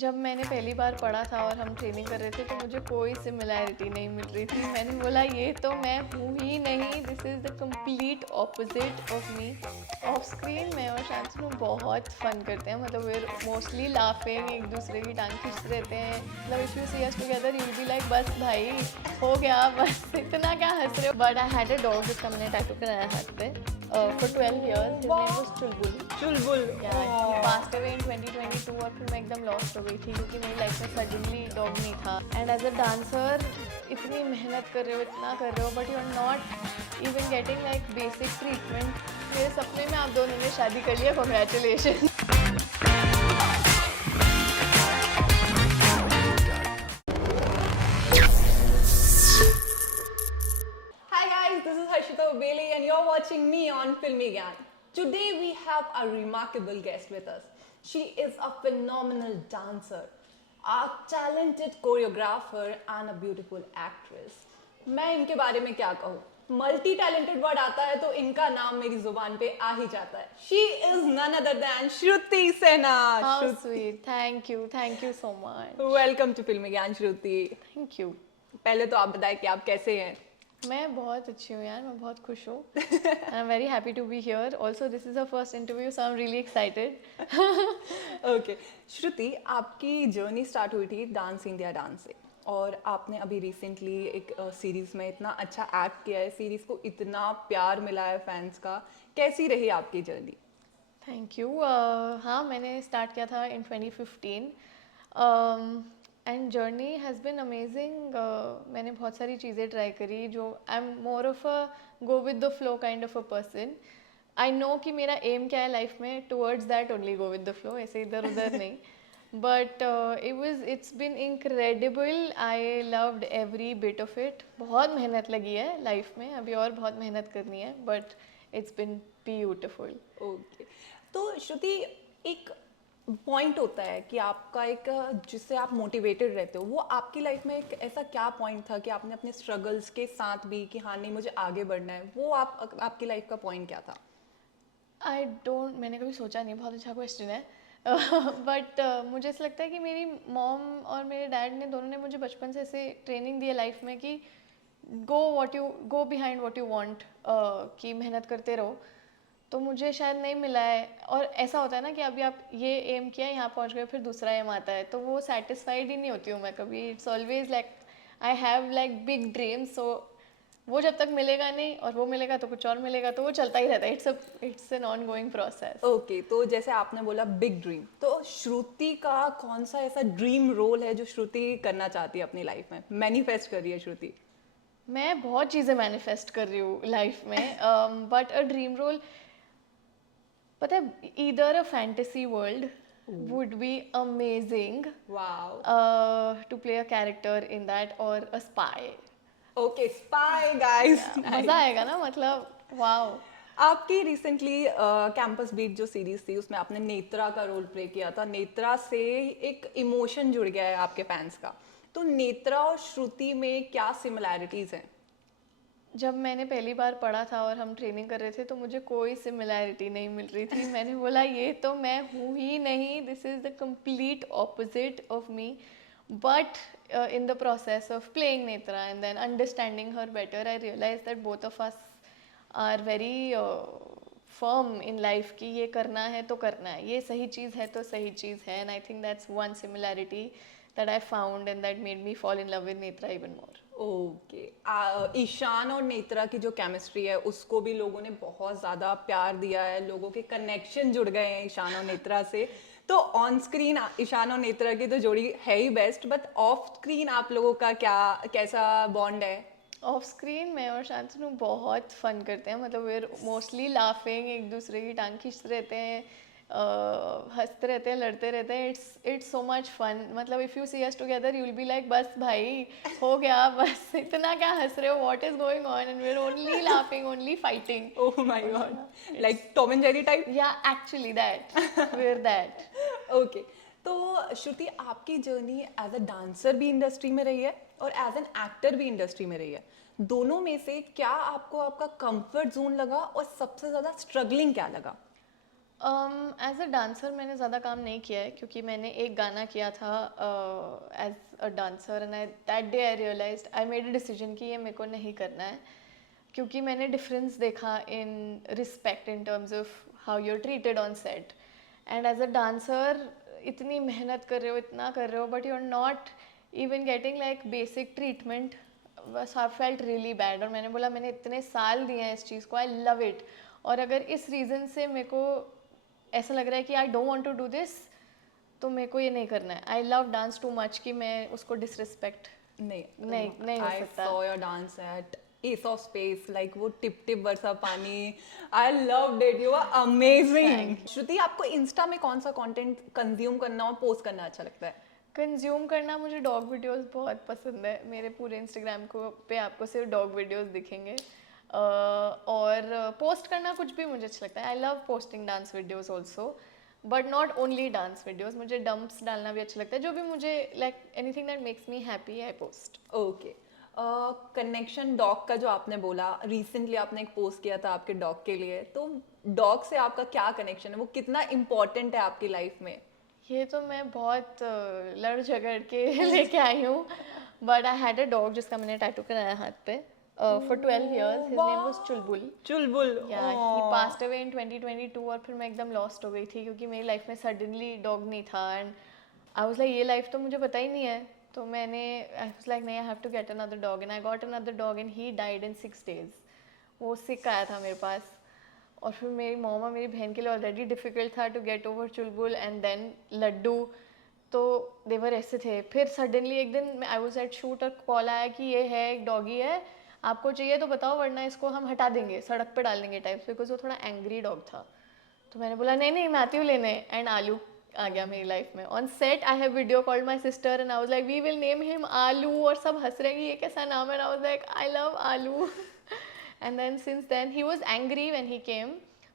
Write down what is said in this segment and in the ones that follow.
जब मैंने पहली बार पढ़ा था और हम ट्रेनिंग कर रहे थे तो मुझे कोई सिमिलैरिटी नहीं मिल रही थी। मैंने बोला ये तो मैं हूँ ही नहीं, this is the complete opposite of me. Of screen मैं और शांतनु बहुत फन करते हैं, मतलब वेर मोस्टली लाफिंग, एक दूसरे की टांग खींचते रहते हैं। मतलब if you see us together you be like बस भाई हो गया, बस इतना क्या हंस रहे हो। But I had a dog जिसका मैंने टैटू कराया हाथ पे for 12 years. His name was Chulbul. Chulbul Yeah, he passed away in 2022 और फिर मैं एकदम लॉस्ट हो गई थी क्योंकि मेरी लाइफ में सडनली डॉग नहीं था। एंड एज अ डांसर इतनी मेहनत कर रहे हो, इतना कर रहे हो, but you are not even getting like basic treatment. मेरे सपने में आप दोनों ने शादी कर लिया, congratulation. And you're watching me on Filmygyan. Today we have a remarkable guest with us. She is a phenomenal dancer, a talented choreographer and a beautiful actress. मैं इनके बारे में क्या कहूँ, मल्टी टैलेंटेड वर्ड आता है तो इनका नाम मेरी जुबान पे आ ही जाता है. She is none other than Shruti Sinha. How sweet, thank you so much. Welcome to Filmygyan, Shruti. Thank you. पहले तो आप बताएं कि आप कैसे हैं. मैं बहुत अच्छी हूँ यार, मैं बहुत खुश हूँ. I am very happy to be here. Also this is a first interview so I am really excited. Okay Shruti, आपकी जर्नी स्टार्ट हुई थी डांस इंडिया डांस से और आपने अभी रिसेंटली एक सीरीज़ में इतना अच्छा एक्ट किया है, सीरीज़ को इतना प्यार मिला है फैंस का. कैसी रही आपकी जर्नी? Thank you. हाँ, मैंने स्टार्ट किया था इन 2015 and journey has been amazing. मैंने बहुत सारी चीज़ें ट्राई करी. जो I am more of a go with the flow kind of a person. I know कि मेरा एम क्या है लाइफ में, towards that only go with the flow, ऐसे इधर उधर नहीं. But it's been incredible. I loved every bit of it. बहुत मेहनत लगी है लाइफ में, अभी और बहुत मेहनत करनी है, but it's been beautiful. Okay, तो श्रुति एक पॉइंट होता है कि आपका एक जिससे आप मोटिवेटेड रहते हो, वो आपकी लाइफ में एक ऐसा क्या पॉइंट था कि आपने अपने स्ट्रगल्स के साथ भी कि हाँ नहीं मुझे आगे बढ़ना है, वो आपकी लाइफ का पॉइंट क्या था? आई डोंट, मैंने कभी सोचा नहीं. बहुत अच्छा क्वेश्चन है. बट मुझे ऐसा लगता है कि मेरी मॉम और मेरे डैड ने दोनों ने मुझे बचपन से ऐसे ट्रेनिंग दी है लाइफ में कि go behind what you want, कि मेहनत करते रहो. तो मुझे शायद नहीं मिला है. और ऐसा होता है ना कि अभी आप ये एम किया, यहाँ पहुँच गए, फिर दूसरा एम आता है, तो वो सेटिस्फाइड ही नहीं होती हूँ मैं कभी. It's always like I have like big dreams. So वो जब तक मिलेगा नहीं और वो मिलेगा तो कुछ और मिलेगा, तो वो चलता ही रहता है. It's an on going process. Okay, तो जैसे आपने बोला बिग ड्रीम, तो श्रुति का कौन सा ऐसा ड्रीम रोल है जो श्रुति करना चाहती है अपनी लाइफ में, मैनिफेस्ट कर रही है श्रुति? मैं बहुत चीज़ें मैनिफेस्ट कर रही हूँ लाइफ में, बट अ ड्रीम रोल, पता है, either a fantasy world would be amazing. Wow. To play a character in that, or a spy. Okay, spy guys. मजा आएगा ना, मतलब वाओ. आपकी रिसेंटली कैंपस बीट जो सीरीज थी उसमें आपने नेत्रा का रोल प्ले किया था. नेत्रा से एक इमोशन जुड़ गया है आपके फैंस का, तो नेत्रा और श्रुति में क्या सिमिलैरिटीज हैं? जब मैंने पहली बार पढ़ा था और हम ट्रेनिंग कर रहे थे तो मुझे कोई सिमिलैरिटी नहीं मिल रही थी. मैंने बोला ये तो मैं हूँ ही नहीं, this is the complete opposite of me. But in the process of playing Netra and then understanding her better, I realized that both of us are very firm in life कि ये करना है तो करना है, ये सही चीज़ है तो सही चीज़ है. And I think that's one similarity that I found and that made me fall in love with Netra even more. Okay, Ishaan और नेत्रा की जो केमिस्ट्री है उसको भी लोगों ने बहुत ज़्यादा प्यार दिया है, लोगों के कनेक्शन जुड़ गए हैं ईशान और नेत्रा से. तो ऑन स्क्रीन ईशान और नेत्रा की तो जोड़ी है ही बेस्ट, बट ऑफ स्क्रीन आप लोगों का कैसा बॉन्ड है? ऑफ स्क्रीन मैं और शांतनु बहुत फन करते हैं, मतलब वेर मोस्टली लाफिंग, एक दूसरे की टांग खींचते रहते हैं, हंसते रहते हैं, लड़ते रहते हैं. It's so much fun. मतलब if you see us together you will be like बस भाई हो गया, बस इतना क्या हंस रहे हो, what is going on, and we are only laughing, only fighting. Oh my god, like Tom and Jerry type. Yeah actually that, we are that. Okay, तो श्रुति आपकी जर्नी एज अ डांसर भी इंडस्ट्री में रही है और as an actor भी industry में रही है. दोनों में से क्या आपको आपका कंफर्ट जोन लगा और सबसे ज़्यादा स्ट्रगलिंग क्या लगा? एज अ डांसर मैंने ज़्यादा काम नहीं किया है क्योंकि मैंने एक गाना किया था as a dancer and I that day I realized I made a decision कि ये मेरे को नहीं करना है क्योंकि मैंने डिफरेंस देखा in respect in terms of how you are treated on set and as a dancer इतनी मेहनत कर रहे हो इतना कर रहे हो but you are not even getting like basic treatment बस आई फेल्ट रियली बैड और मैंने बोला मैंने इतने साल दिए हैं इस चीज़ को आई लव इट और अगर इस रीज़न से मेरे को ऐसा लग रहा है कि I don't want to do this तो मेरे को ये नहीं करना है I love dance too much कि मैं उसको डिसरिस्पेक्ट नहीं हो I सकता saw your dance at Ace of Space, like वो टिप टिप बरसा पानी. I loved it. You are amazing. Thank श्रुति, आपको इंस्टा में कौन सा कंटेंट कंज्यूम करना और पोस्ट करना अच्छा लगता है? कंज्यूम करना मुझे डॉग वीडियोस बहुत पसंद है मेरे पूरे इंस्टाग्राम को पे आपको सिर्फ डॉग वीडियोस दिखेंगे और पोस्ट करना कुछ भी मुझे अच्छा लगता है I love posting dance videos also but not only dance videos मुझे डंप्स डालना भी अच्छा लगता है जो भी मुझे like anything that makes me happy I post okay. Connection dog का जो आपने बोला, रिसेंटली आपने एक पोस्ट किया था आपके डॉग के लिए, तो डॉग से आपका क्या कनेक्शन है, वो कितना इम्पोर्टेंट है आपकी लाइफ में? ये तो मैं बहुत लड़ झगड़ के लेके आई हूँ but I had a dog जिसका मैंने टैटू कराया हाथ पे for 12 years his name was Chulbul Chulbul. Yeah he passed away in 2022 और फिर मैं एकदम लॉस्ट हो गई थी क्योंकि मेरी लाइफ में सडनली डॉग नहीं था एंड आई वाज लाइक ये लाइफ तो मुझे पता ही नहीं है तो मैंने आई वाज लाइक नहीं I have to get another dog and I got another dog and he died in 6 days वो सिक आया था मेरे पास और फिर मेरी मॉम और मेरी बहन के लिए ऑलरेडी डिफ़िकल्ट था to get over Chulbul and then Laddoo तो देवर ऐसे थे फिर सडनली एक दिन आई वाज एट शूट और कॉल आया कि ये है एक डॉगी है आपको चाहिए तो बताओ वरना इसको हम हटा देंगे सड़क पे डाल देंगे टाइप्स बिकॉज वो थोड़ा एंग्री डॉग था तो मैंने बोला नहीं नहीं मैं आती हूँ लेने एंड आलू आ गया मेरी लाइफ में on set I have video called my sister and I was like we will name him Aloo और सब हंस रहे हैं कि ये कैसा नाम है I was like I love aloo and then since then he was angry when he came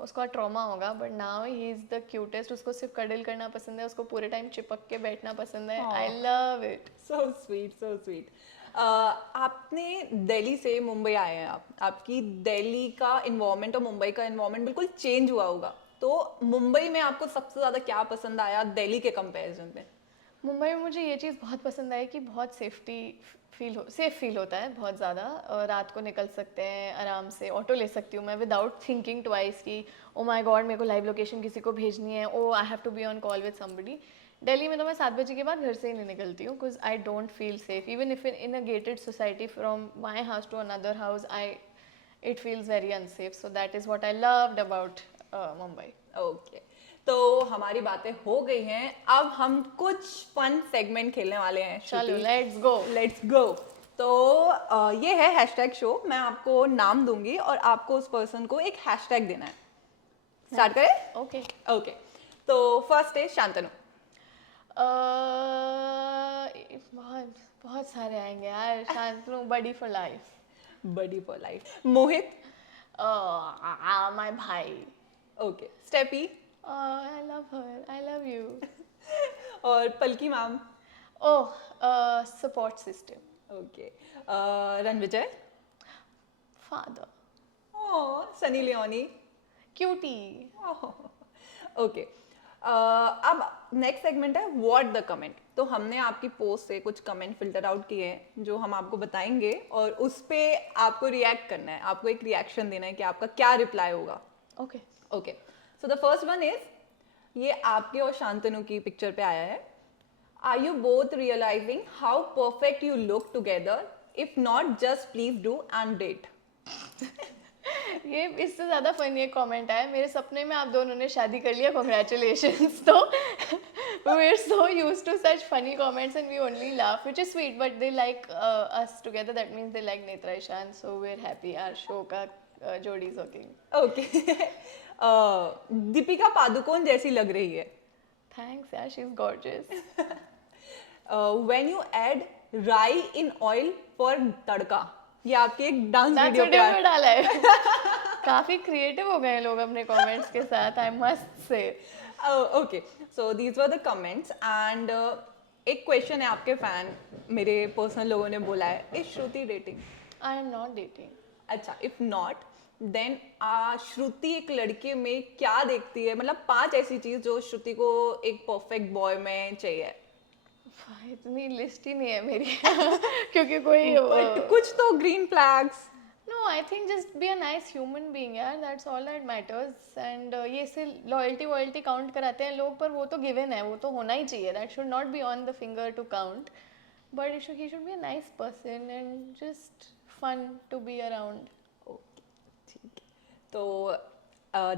उसका ट्रॉमा होगा but now he is the cutest उसको सिर्फ कडल करना पसंद है उसको पूरे टाइम चिपक के बैठना पसंद है I love it so sweet, so sweet. आपने दिल्ली से मुंबई आए हैं आपकी दिल्ली का इन्वायरमेंट और मुंबई का इन्वायरमेंट बिल्कुल चेंज हुआ होगा, तो मुंबई में आपको सबसे ज़्यादा क्या पसंद आया दिल्ली के कंपैरिजन में? मुंबई में मुझे ये चीज़ बहुत पसंद आई कि बहुत सेफ फील होता है बहुत ज़्यादा और रात को निकल सकते हैं आराम से ऑटो ले सकती हूँ मैं विदाउट थिंकिंग ट्वाइस कि ओ माय गॉड मेरे को लाइव लोकेशन किसी को भेजनी है oh I have to be on call with somebody Delhi में तो मैं 7 बजे के बाद घर से ही नहीं निकलती हूँ because I don't feel safe even if in a gated society from my house to another house it feels very unsafe so that is what I loved about Mumbai. Okay, तो हमारी बातें हो गई हैं, अब हम कुछ फन सेगमेंट खेलने वाले हैं. चलो लेट्स गो. तो ये है हैशटैग शो. मैं आपको नाम दूंगी और आपको उस पर्सन को एक हैशटैग देना है. स्टार्ट करें? ओके ओके, तो फर्स्ट है शांतनु. बहुत बहुत सारे आएंगे यार Shantanu buddy for life buddy for life. Mohit. My भाई. Okay. Steppy. I love her I love you. और Palki ma'am. Oh support system. Okay. Ranvijay. Father. Oh, Sunny Leone. Cutie. Okay. अब नेक्स्ट सेगमेंट है व्हाट द कमेंट. तो हमने आपकी post से कुछ comment filter out किए हैं जो हम आपको बताएंगे और उस पे आपको रिएक्ट करना है, आपको एक रिएक्शन देना है कि आपका क्या रिप्लाई होगा. Okay okay, so the first one is, ये आपके और शांतनु की पिक्चर पे आया है. Are you both realizing how perfect you look together? If not just please do and date. ये इससे ज़्यादा फनी एक कमेंट आया मेरे सपने में आप दोनों ने शादी कर लिया कॉन्ग्रेचुलेशंस. तो we are so used to such funny comments and we only laugh which is sweet but they like us together that means they like Netra Ishaan so we are happy our show का जोड़ी is working. Okay. Deepika Padukone जैसी लग रही है. Thanks यार she is gorgeous. When you add rai in oil for तड़का. ये आपके एक डांस वीडियो पे डाला है. काफी क्रिएटिव हो गए लोग अपने कमेंट्स के साथ I must say. Okay, so these were the comments and एक क्वेश्चन है आपके फैन मेरे पर्सनल लोगों ने बोला है, is Shruti dating? I am not dating. अच्छा, इफ नॉट देन श्रुति एक लड़के में क्या देखती है, मतलब 5 ऐसी चीज जो श्रुति को एक परफेक्ट बॉय में चाहिए. इतनी लिस्ट ही नहीं है मेरी क्योंकि कोई बट कुछ तो green flags. No, I think just be a nice human being यार, that's all that matters. And ये से loyalty काउंट कराते हैं लोग, पर वो तो given है, वो तो होना ही चाहिए. That should not be on the finger to count. But he should be a nice person and just fun to be around. Okay, ठीक है. तो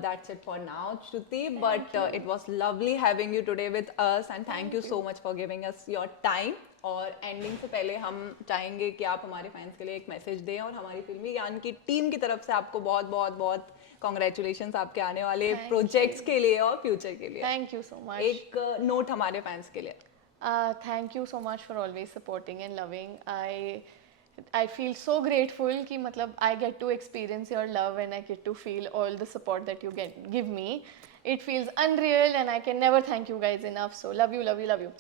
that's it for now, Shruti. But it was lovely having you today with us, and thank you so much for giving us your time. और ending से पहले हम चाहेंगे कि आप हमारे फैंस के लिए एक मैसेज दें, और हमारी फिल्मी ज्ञान की टीम की तरफ से आपको बहुत बहुत बहुत कॉन्ग्रेचुलेशंस आपके आने वाले प्रोजेक्ट्स के लिए और फ्यूचर के लिए. Thank you so much. एक नोट हमारे फैंस के लिए. Thank you so much for always supporting and loving. I feel so grateful कि मतलब I get to experience your love and I get to feel all the support that you give me. It feels unreal and I can never thank you guys enough. So love you, love you, love you.